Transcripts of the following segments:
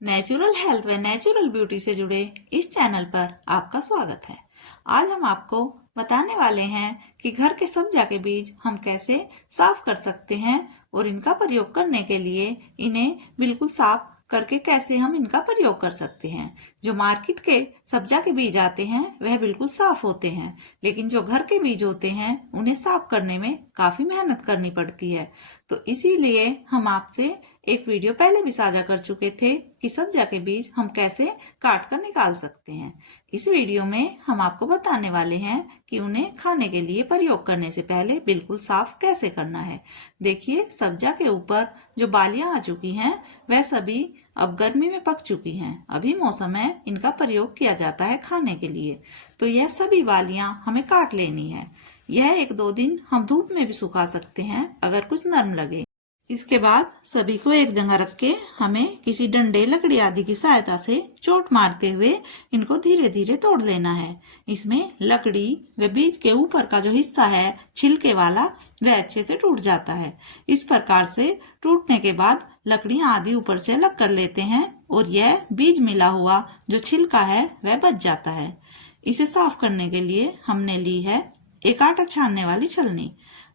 Natural health व natural beauty से जुड़े इस चैनल पर आपका स्वागत है। आज हम आपको बताने वाले हैं कि घर के सब्जा के बीज हम कैसे साफ कर सकते हैं और इनका प्रयोग करने के लिए इन्हें बिल्कुल साफ करके कैसे हम इनका प्रयोग कर सकते हैं। जो मार्केट के सब्जा के बीज आते हैं वह बिल्कुल साफ होते हैं, लेकिन जो घर के बीज होते हैं उन्हें साफ करने में काफी मेहनत करनी पड़ती है। तो इसीलिए हम आपसे एक वीडियो पहले भी साझा कर चुके थे कि सब्जा के बीज हम कैसे काट कर निकाल सकते हैं। इस वीडियो में हम आपको बताने वाले हैं कि उन्हें खाने के लिए प्रयोग करने से पहले बिल्कुल साफ कैसे करना है। देखिए, सब्जा के ऊपर जो बालियां आ चुकी हैं वह सभी अब गर्मी में पक चुकी हैं। अभी मौसम है, इनका प्रयोग किया जाता है खाने के लिए। तो यह सभी बालियां हमें काट लेनी है। यह 1-2 दिन हम धूप में भी सुखा सकते हैं अगर कुछ नरम लगे। इसके बाद सभी को एक जगह रख के हमें किसी डंडे, लकड़ी आदि की सहायता से चोट मारते हुए इनको धीरे धीरे तोड़ लेना है। इसमें लकड़ी व बीज के ऊपर का जो हिस्सा है छिलके वाला, वह अच्छे से टूट जाता है। इस प्रकार से टूटने के बाद लकड़ियां आदि ऊपर से अलग कर लेते हैं और यह बीज मिला हुआ जो छिलका है वह बच जाता है। इसे साफ करने के लिए हमने ली है एक आटा छानने वाली छलनी।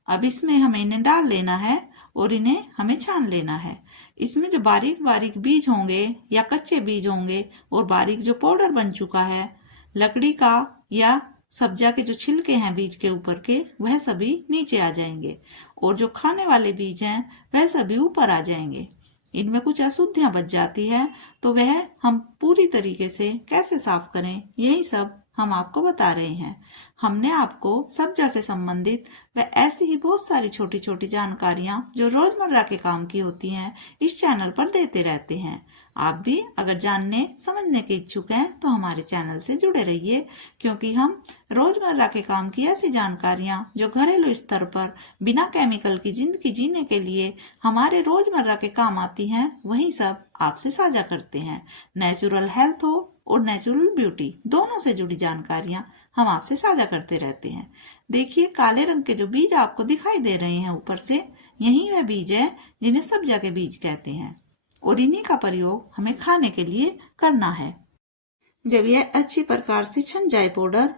अब इसमें हमें इन्हें डाल लेना है और इन्हें हमें छान लेना है। इसमें जो बारीक बारीक बीज होंगे या कच्चे बीज होंगे और बारीक जो पाउडर बन चुका है लकड़ी का या सब्जा के जो छिलके हैं बीज के ऊपर के, वह सभी नीचे आ जाएंगे और जो खाने वाले बीज हैं वह सभी ऊपर आ जाएंगे। इनमें कुछ अशुद्धियां बच जाती है, तो वह हम पूरी तरीके से कैसे साफ करें, यही सब हम आपको बता रहे हैं। हमने आपको सब्जा से संबंधित व ऐसी ही बहुत सारी छोटी छोटी जानकारियां जो रोजमर्रा के काम की होती हैं इस चैनल पर देते रहते हैं। आप भी अगर जानने समझने के इच्छुक हैं तो हमारे चैनल से जुड़े रहिए, क्योंकि हम रोजमर्रा के काम की ऐसी जानकारियां जो घरेलू स्तर पर बिना केमिकल की जिंदगी जीने के लिए हमारे रोजमर्रा के काम आती हैं, वही सब आपसे साझा करते हैं। नेचुरल हेल्थ हो और नेचुरल ब्यूटी दोनों से जुड़ी जानकारियां हम आपसे साझा करते रहते हैं। देखिए, काले रंग के जो बीज आपको दिखाई दे रहे हैं ऊपर से, यही वह बीज है जिन्हें सब्जा के बीज कहते हैं और इन्हीं का प्रयोग हमें खाने के लिए करना है। जब यह अच्छी प्रकार से छन जाए पाउडर,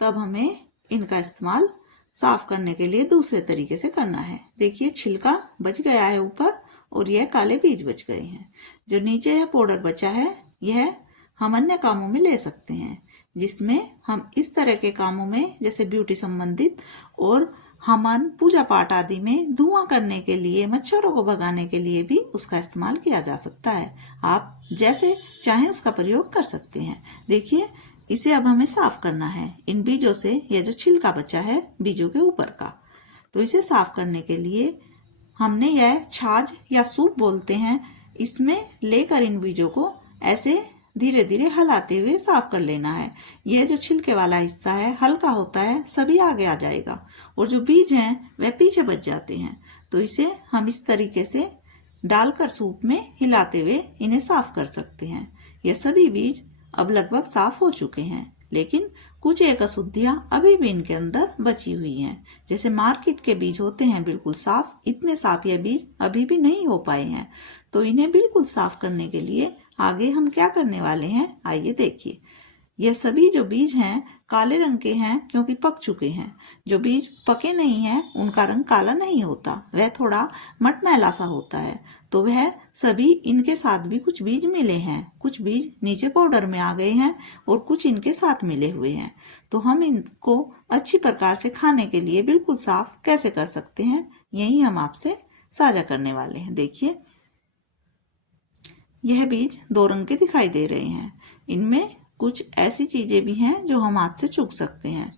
तब हमें इनका इस्तेमाल साफ करने के लिए दूसरे तरीके से करना है। देखिए, छिलका बच गया है ऊपर और यह काले बीज बच गए हैं। जो नीचे यह पाउडर बचा है यह हम अन्य कामों में ले सकते हैं, जिसमें हम इस तरह के कामों में जैसे ब्यूटी संबंधित और हवन पूजा पाठ आदि में धुआं करने के लिए, मच्छरों को भगाने के लिए भी उसका इस्तेमाल किया जा सकता है। आप जैसे चाहें उसका प्रयोग कर सकते हैं। देखिए, इसे अब हमें साफ करना है इन बीजों से। यह जो छिलका बचा है बीजों के ऊपर का, तो इसे साफ करने के लिए हमने यह छाछ या सूप बोलते हैं, इसमें लेकर इन बीजों को ऐसे धीरे धीरे हिलाते हुए साफ कर लेना है। यह जो छिलके वाला हिस्सा है हल्का होता है, सभी आगे आ जाएगा और जो बीज हैं वह पीछे बच जाते हैं। तो इसे हम इस तरीके से डालकर सूप में हिलाते हुए इन्हें साफ कर सकते हैं। ये सभी बीज अब लगभग साफ हो चुके हैं, लेकिन कुछ एक अशुद्धियां अभी भी इनके अंदर बची हुई हैं। जैसे मार्केट के बीज होते हैं बिल्कुल साफ, इतने साफ ये बीज अभी भी नहीं हो पाए हैं। तो इन्हें बिल्कुल साफ करने के लिए आगे हम क्या करने वाले हैं, आइए देखिए। यह सभी जो बीज हैं काले रंग के हैं क्योंकि पक चुके हैं। जो बीज पके नहीं हैं उनका रंग काला नहीं होता, वह थोड़ा मटमैला सा होता है। तो वह सभी इनके साथ भी कुछ बीज मिले हैं, कुछ बीज नीचे पाउडर में आ गए हैं और कुछ इनके साथ मिले हुए हैं। तो हम इनको अच्छी प्रकार से खाने के लिए बिल्कुल साफ कैसे कर सकते हैं, यही हम आपसे साझा करने वाले हैं। देखिए, यह बीज 2 रंग के दिखाई दे रहे हैं। इनमें कुछ ऐसी चीजें भी हैं जो हम हाथ से चूक सकते हैं।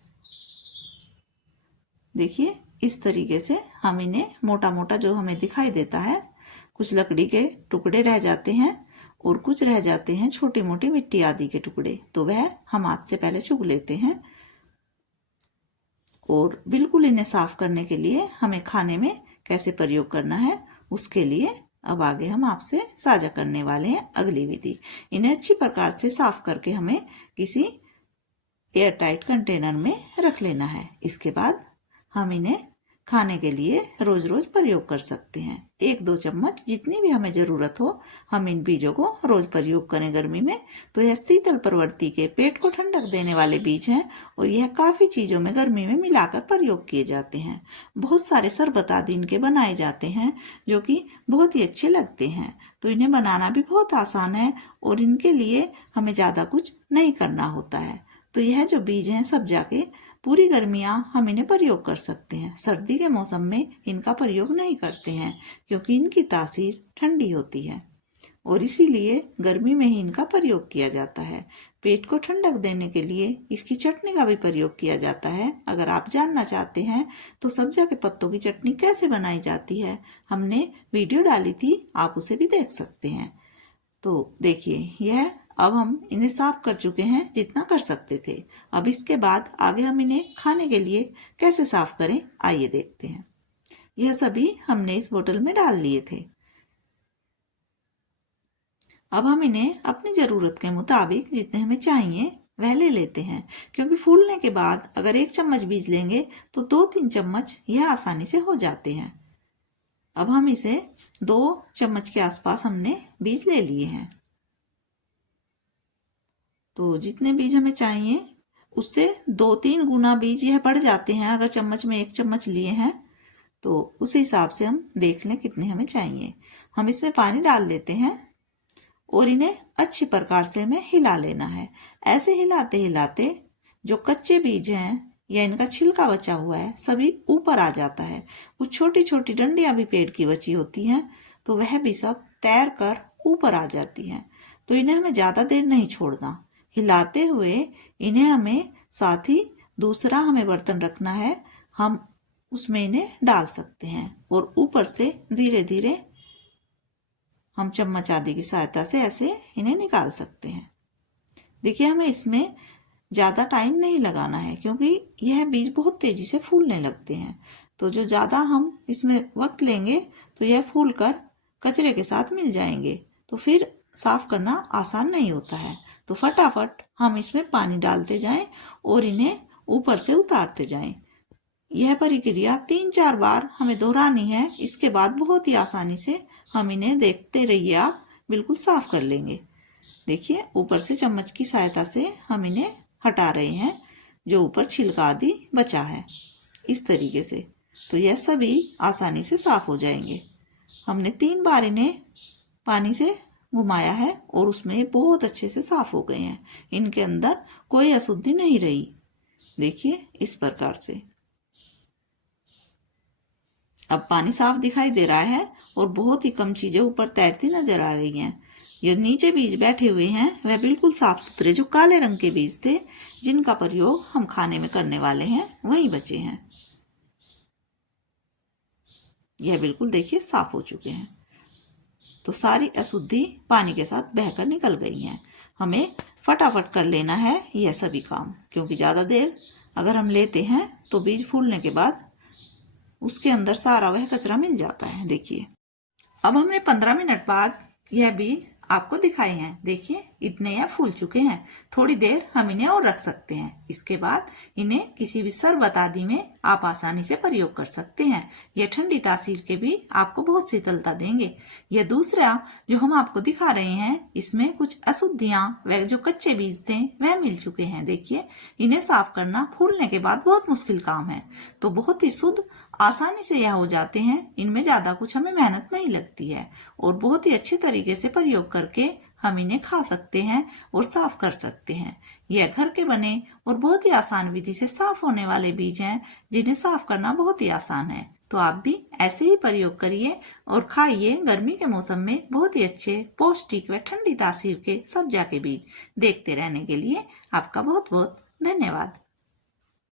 देखिए, इस तरीके से हम इन्हें मोटा मोटा जो हमें दिखाई देता है, कुछ लकड़ी के टुकड़े रह जाते हैं और कुछ रह जाते हैं छोटी मोटी मिट्टी आदि के टुकड़े, तो वह हम हाथ से पहले चुग लेते हैं। और बिल्कुल इन्हें साफ करने के लिए हमें खाने में कैसे प्रयोग करना है, उसके लिए अब आगे हम आपसे साझा करने वाले हैं अगली विधि। इन्हें अच्छी प्रकार से साफ करके हमें किसी एयर टाइट कंटेनर में रख लेना है। इसके बाद हम इन्हें खाने के लिए रोज रोज प्रयोग कर सकते हैं। 1-2 चम्मच जितनी भी हमें जरूरत हो हम इन बीजों को रोज प्रयोग करें गर्मी में। तो यह शीतल प्रवृत्ति के, पेट को ठंडक देने वाले बीज हैं और यह काफी चीजों में गर्मी में मिलाकर प्रयोग किए जाते हैं। बहुत सारे शरबत आदि इनके बनाए जाते हैं जो कि बहुत ही अच्छे लगते हैं। तो इन्हें बनाना भी बहुत आसान है और इनके लिए हमें ज्यादा कुछ नहीं करना होता है। तो यह जो बीज हैं सब्जा के, पूरी गर्मियां हम इन्हें प्रयोग कर सकते हैं। सर्दी के मौसम में इनका प्रयोग नहीं करते हैं क्योंकि इनकी तासीर ठंडी होती है और इसीलिए गर्मी में ही इनका प्रयोग किया जाता है। पेट को ठंडक देने के लिए इसकी चटनी का भी प्रयोग किया जाता है। अगर आप जानना चाहते हैं तो सब्जा के पत्तों की चटनी कैसे बनाई जाती है, हमने वीडियो डाली थी, आप उसे भी देख सकते हैं। तो देखिए, यह अब हम इन्हें साफ कर चुके हैं जितना कर सकते थे। अब इसके बाद आगे हम इन्हें खाने के लिए कैसे साफ करें, आइए देखते हैं। यह सभी हमने इस बोतल में डाल लिए थे। अब हम इन्हें अपनी जरूरत के मुताबिक जितने हमें चाहिए वह ले लेते हैं, क्योंकि फूलने के बाद अगर 1 चम्मच बीज लेंगे तो 2-3 चम्मच यह आसानी से हो जाते हैं। अब हम इसे 2 चम्मच के आसपास हमने बीज ले लिए हैं। तो जितने बीज हमें चाहिए उससे 2-3 गुना बीज यह बढ़ जाते हैं। अगर चम्मच में 1 चम्मच लिए हैं तो उस हिसाब से हम देख लें कितने हमें चाहिए। हम इसमें पानी डाल देते हैं और इन्हें अच्छी प्रकार से हमें हिला लेना है। ऐसे हिलाते हिलाते जो कच्चे बीज हैं या इनका छिलका बचा हुआ है सभी ऊपर आ जाता है। कुछ छोटी छोटी डंडियां भी पेड़ की बची होती हैं तो वह भी सब तैर कर ऊपर आ जाती हैं। तो इन्हें हमें ज्यादा देर नहीं छोड़ना, हिलाते हुए इन्हें हमें साथ ही दूसरा हमें बर्तन रखना है, हम उसमें इन्हें डाल सकते हैं और ऊपर से धीरे धीरे हम चम्मच आदि की सहायता से ऐसे इन्हें निकाल सकते हैं। देखिए, हमें इसमें ज्यादा टाइम नहीं लगाना है क्योंकि यह बीज बहुत तेजी से फूलने लगते हैं। तो जो ज्यादा हम इसमें वक्त लेंगे तो यह फूल कर कचरे के साथ मिल जाएंगे, तो फिर साफ करना आसान नहीं होता है। तो फटाफट हम इसमें पानी डालते जाएं और इन्हें ऊपर से उतारते जाएं। यह प्रक्रिया 3-4 बार हमें दोहरानी है। इसके बाद बहुत ही आसानी से हम इन्हें, देखते रहिए आप, बिल्कुल साफ कर लेंगे। देखिए, ऊपर से चम्मच की सहायता से हम इन्हें हटा रहे हैं जो ऊपर छिलका आदि बचा है, इस तरीके से। तो यह सभी आसानी से साफ हो जाएंगे। हमने 3 बार इन्हें पानी से घुमाया है और उसमें बहुत अच्छे से साफ हो गए हैं। इनके अंदर कोई अशुद्धि नहीं रही। देखिए, इस प्रकार से अब पानी साफ दिखाई दे रहा है और बहुत ही कम चीजें ऊपर तैरती नजर आ रही हैं। जो नीचे बीज बैठे हुए हैं वह बिल्कुल साफ सुथरे, जो काले रंग के बीज थे जिनका प्रयोग हम खाने में करने वाले हैं, वही बचे हैं। यह बिल्कुल देखिए साफ हो चुके हैं। तो सारी अशुद्धि पानी के साथ बहकर निकल गई हैं। हमें फटाफट कर लेना है यह सभी काम, क्योंकि ज्यादा देर अगर हम लेते हैं तो बीज फूलने के बाद उसके अंदर सारा वह कचरा मिल जाता है। देखिए, अब हमने 15 मिनट बाद यह बीज आपको दिखाए हैं। देखिए, इतने यह फूल चुके हैं। थोड़ी देर हम इन्हें और रख सकते हैं। इसके बाद इन्हें किसी भी शरबत आदि में आप आसानी से प्रयोग कर सकते हैं। यह ठंडी तासीर के बीज आपको बहुत शीतलता देंगे। यह दूसरा जो हम आपको दिखा रहे हैं, इसमें कुछ अशुद्धियां व जो कच्चे बीज थे वह मिल चुके हैं। देखिए, इन्हें साफ करना फूलने के बाद बहुत मुश्किल काम है, तो बहुत ही शुद्ध आसानी से यह हो जाते हैं। इनमें ज्यादा कुछ हमें मेहनत नहीं लगती है और बहुत ही अच्छे तरीके से प्रयोग करके हम इन्हें खा सकते हैं और साफ कर सकते हैं। यह घर के बने और बहुत ही आसान विधि से साफ होने वाले बीज हैं जिन्हें साफ करना बहुत ही आसान है। तो आप भी ऐसे ही प्रयोग करिए और खाइए। गर्मी के मौसम में बहुत ही अच्छे, पौष्टिक व ठंडी तासीर के सब्जा के बीज। देखते रहने के लिए आपका बहुत बहुत धन्यवाद।